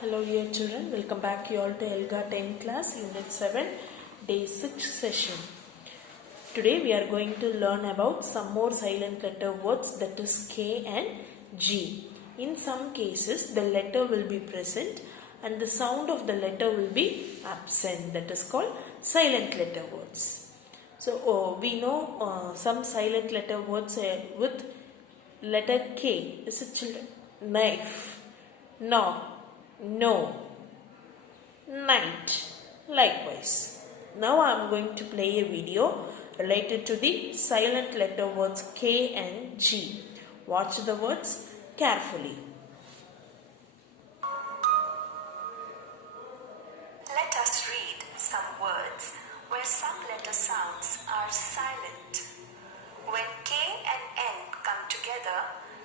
Hello dear children, welcome back you all to Elga10 class, Unit 7, Day 6 session. Today we are going to learn about some more silent letter words, that is K and G. In some cases the letter will be present and the sound of the letter will be absent, that is called silent letter words. So we know some silent letter words with letter K. Is it children? Knife, knock, no, night. Likewise. Now I am going to play a video related to the silent letter words K and G. Watch the words carefully. Let us read some words where some letter sounds are silent. When K and N come together,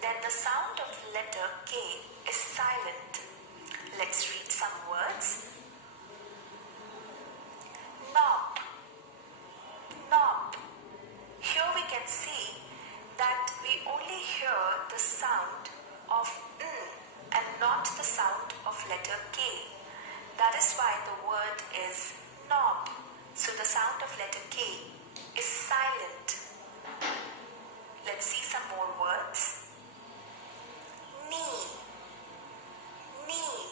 then the sound of letter K is silent. Let's read some words. Knob. Knob. Here we can see that we only hear the sound of N and not the sound of letter K. That is why the word is knob. So the sound of letter K is silent. Let's see some more words. Knee. Knee.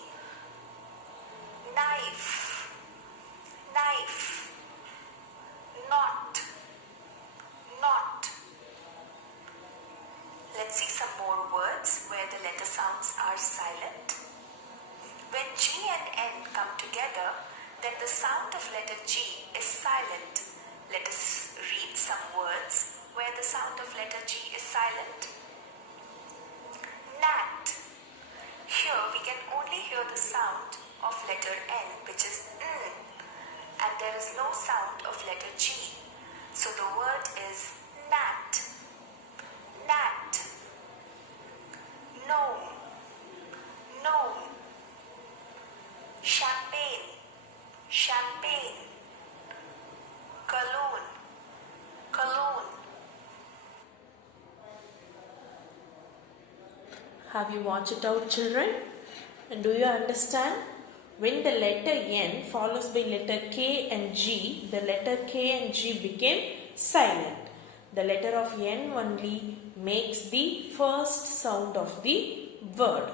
Knife. Knife. Knot. Knot. Let's see some more words where the letter sounds are silent. When G and N come together, then the sound of letter G is silent. Let us read some words where the sound of letter G is silent. Gnat. Here we can only hear the sound of letter N, which is N, and there is no sound of letter G. So the word is gnat. Gnat. Gnome. Gnome. Champagne. Champagne. Cologne. Cologne. Have you watched it out, children? And do you understand? When the letter N follows by letter K and G, the letter K and G became silent. The letter of N only makes the first sound of the word,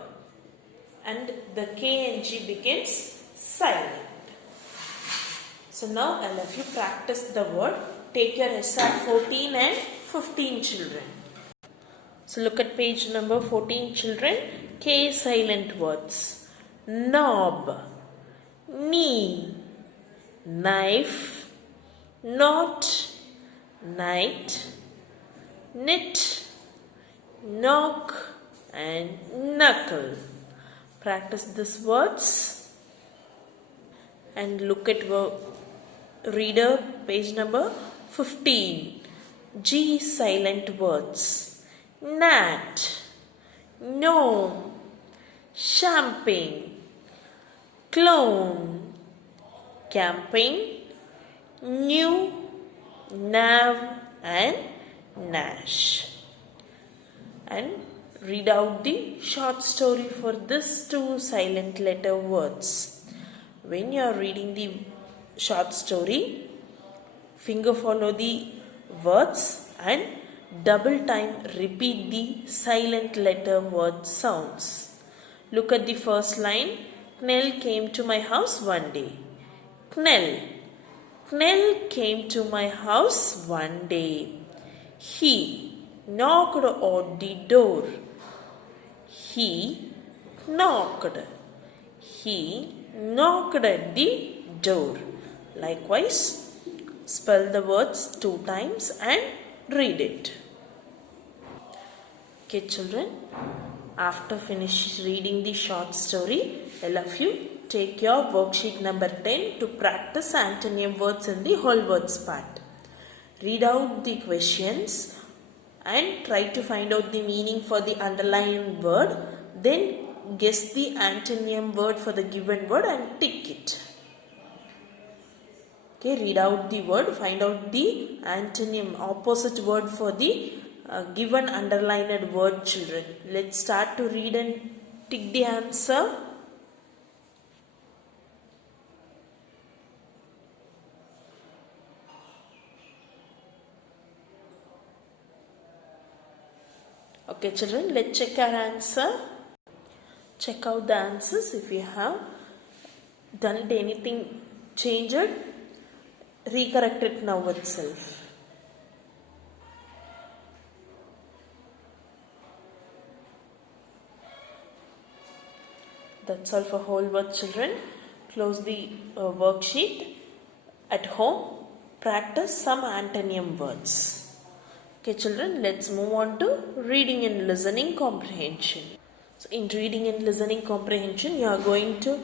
and the K and G becomes silent. So now I'll have you practice the word. Take your SR 14 and 15, children. So look at page number 14, children. K silent words. Knob, knee, knife, knot, night, knit, knock and knuckle. Practice these words and look at reader page number 15. G silent words. Gnat, gnome, champagne, clone, camping, new, nav and nash. And read out the short story for these two silent letter words. When you are reading the short story, finger follow the words and double time repeat the silent letter word sounds. Look at the first line. Knell came to my house one day. Knell. Knell came to my house one day. He knocked on the door. He knocked. He knocked at the door. Likewise, spell the words 2 times and read it. Okay, children. After finish reading the short story, all of you take your worksheet number 10 to practice antonym words in the whole words part. Read out the questions and try to find out the meaning for the underlined word. Then guess the antonym word for the given word and tick it. Okay, read out the word, find out the antonym, opposite word for the given underlined word, children. Let's start to read and tick the answer. Okay, children, let's check our answer. Check out the answers. If you have done anything changed, recorrect it now itself. That's all for whole word, children. Close the worksheet. At home, practice some antonym words. Okay, children, let's move on to reading and listening comprehension. So, in reading and listening comprehension, you are going to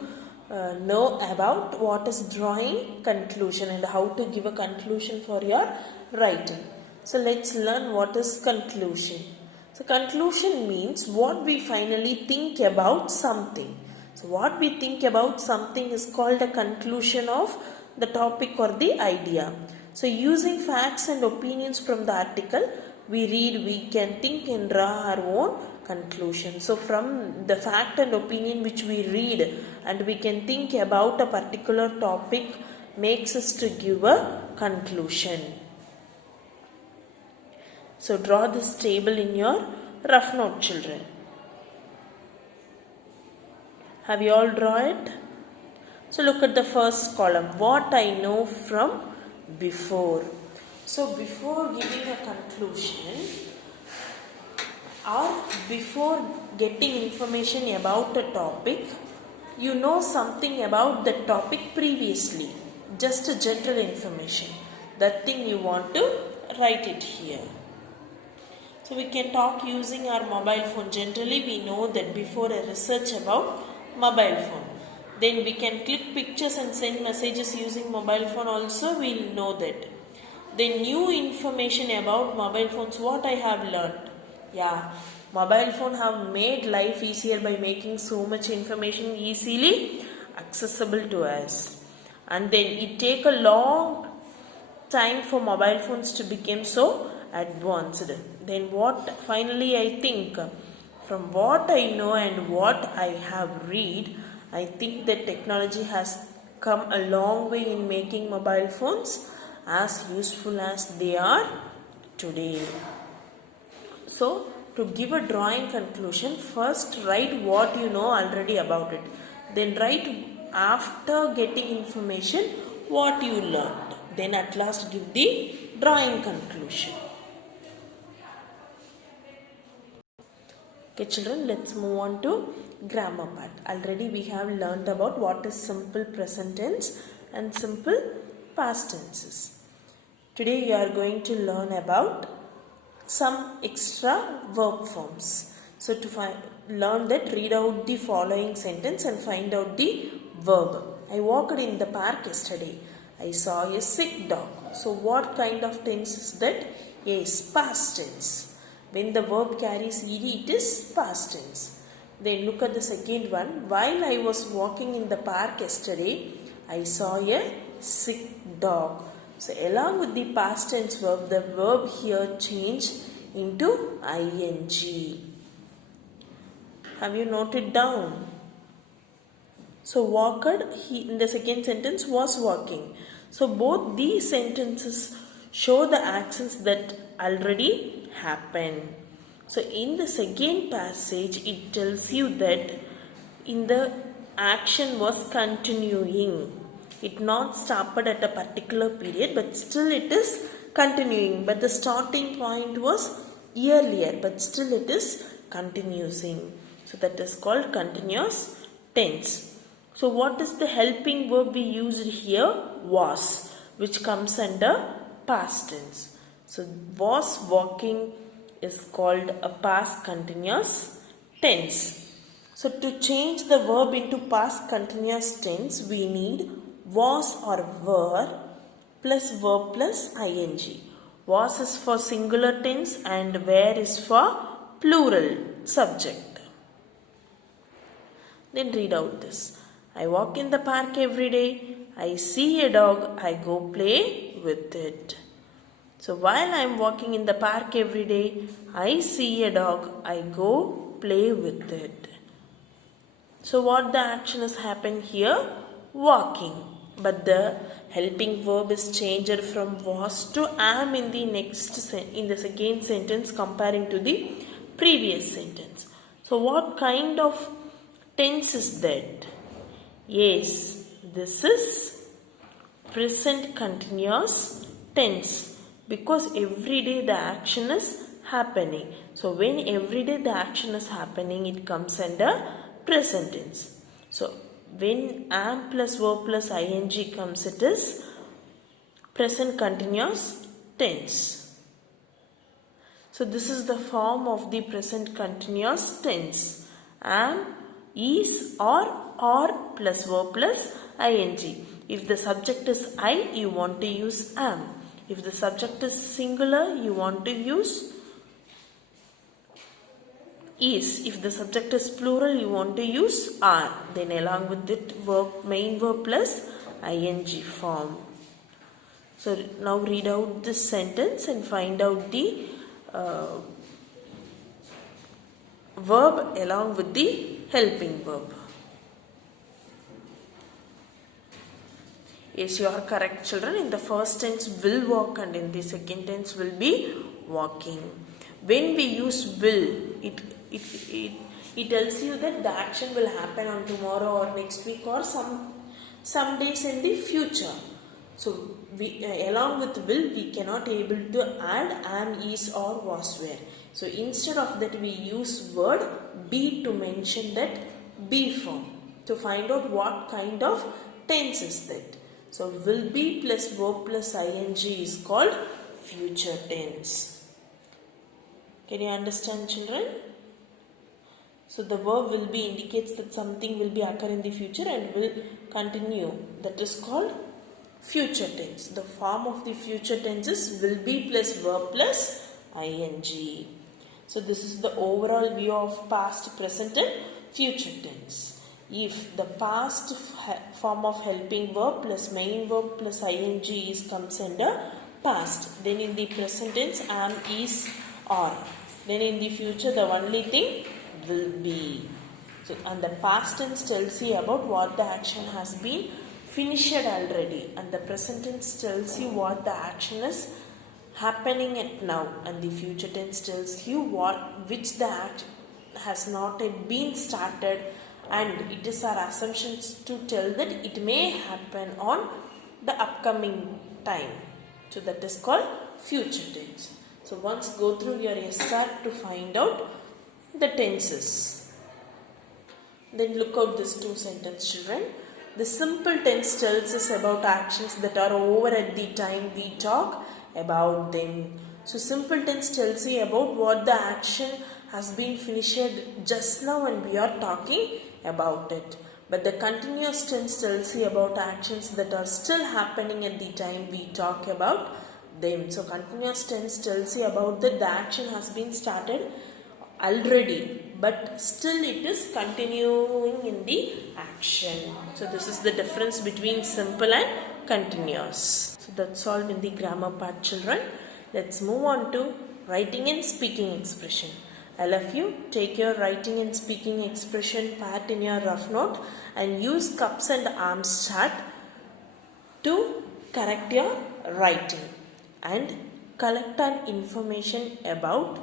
know about what is drawing conclusion and how to give a conclusion for your writing. So, let's learn what is conclusion. So, conclusion means what we finally think about something. So, what we think about something is called a conclusion of the topic or the idea. So, using facts and opinions from the article, we read, we can think and draw our own conclusion. So, from the fact and opinion which we read and we can think about a particular topic makes us to give a conclusion. So, draw this table in your rough note, children. Have you all drawn it? So, look at the first column. What I know from before. So, before giving a conclusion or before getting information about a topic, you know something about the topic previously. Just a general information. That thing you want to write it here. So, we can talk using our mobile phone. Generally, we know that before a research about mobile phone. Then we can click pictures and send messages using mobile phone also, we will know that. Then new information about mobile phones, what I have learned. Yeah, mobile phone have made life easier by making so much information easily accessible to us. And then it take a long time for mobile phones to become so advanced. Then what finally I think, from what I know and what I have read, I think that technology has come a long way in making mobile phones as useful as they are today. So, to give a drawing conclusion, first write what you know already about it. Then write after getting information what you learned. Then at last give the drawing conclusion. Okay, children, let's move on to grammar part. Already we have learned about what is simple present tense and simple past tenses. Today you are going to learn about some extra verb forms. So to learn that, read out the following sentence and find out the verb. I walked in the park yesterday. I saw a sick dog. So what kind of tense is that? Yes, past tense. When the verb carries ed, it is past tense. Then look at the second one. While I was walking in the park yesterday, I saw a sick dog. So along with the past tense verb, the verb here changed into ing. Have you noted down? So walked, he in the second sentence was walking. So both these sentences show the actions that already happened. So in the second passage, it tells you that in the action was continuing. It not stopped at a particular period, but still it is continuing. But the starting point was earlier, but still it is continuing. So that is called continuous tense. So what is the helping verb we used here? Was, which comes under past tense. So was walking is called a past continuous tense. So to change the verb into past continuous tense, we need was or were plus verb plus ing. Was is for singular tense and were is for plural subject. Then read out this. I walk in the park every day. I see a dog. I go play with it. So while I am walking in the park every day, I see a dog. I go play with it. So what the action has happened here? Walking. But the helping verb is changed from was to am in the second sentence comparing to the previous sentence. So what kind of tense is that? Yes, this is present continuous tense because every day the action is happening. So when every day the action is happening, it comes under present tense. So when am plus verb plus ing comes, it is present continuous tense. So this is the form of the present continuous tense. Am, is, or plus verb plus ing. If the subject is I, you want to use am. If the subject is singular, you want to use is. If the subject is plural, you want to use are. Then along with it, verb, main verb plus ing form. So now read out this sentence and find out the verb along with the helping verb. Yes, you are correct, children. In the first tense, will walk, and in the second tense, will be walking. When we use will, it tells you that the action will happen on tomorrow or next week or some days in the future. So we along with will, we cannot able to add am, is, or was, were. So instead of that, we use word be to mention that be form to find out what kind of tense is that. So will be plus verb plus ing is called future tense. Can you understand, children? So the verb will be indicates that something will be occur in the future and will continue. That is called future tense. The form of the future tense is will be plus verb plus ing. So this is the overall view of past, present and future tense. If the past form of helping verb plus main verb plus ing is comes under past, then in the present tense am, is, or. Then in the future the only thing will be. So and the past tense tells you about what the action has been finished already, and the present tense tells you what the action is happening at now, and the future tense tells you which the act has not yet been started, and it is our assumptions to tell that it may happen on the upcoming time. So that is called future tense. So once go through your SR to find out the tenses. Then look out these two sentences, children. The simple tense tells us about actions that are over at the time we talk about them. So simple tense tells you about what the action has been finished just now and we are talking about it. But the continuous tense tells you about actions that are still happening at the time we talk about them. So continuous tense tells you about that the action has been started already, but still it is continuing in the action. So this is the difference between simple and continuous. So that's all in the grammar part, children. Let's move on to writing and speaking expression. All of you take your writing and speaking expression part in your rough note and use cups and arms chart to correct your writing and collect an information about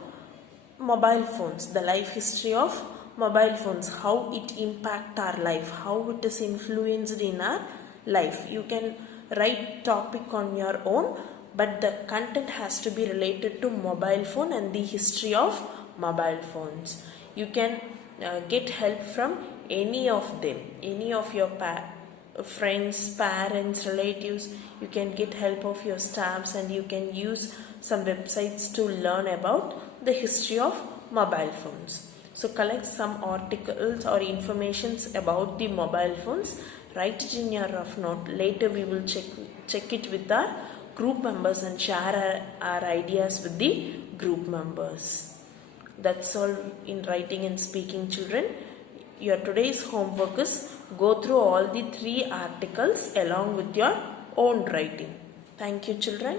mobile phones, the life history of mobile phones, how it impact our life, how it is influenced in our life. You can write topic on your own, but the content has to be related to mobile phone and the history of mobile phones. You can get help from any of them, any of your friends, parents, relatives. You can get help of your staffs, and you can use some websites to learn about the history of mobile phones. So collect some articles or informations about the mobile phones, write it in your rough note. Later we will check it with our group members and share our ideas with the group members. That's all in writing and speaking, children. Your today's homework is go through all the 3 articles along with your own writing. Thank you, children.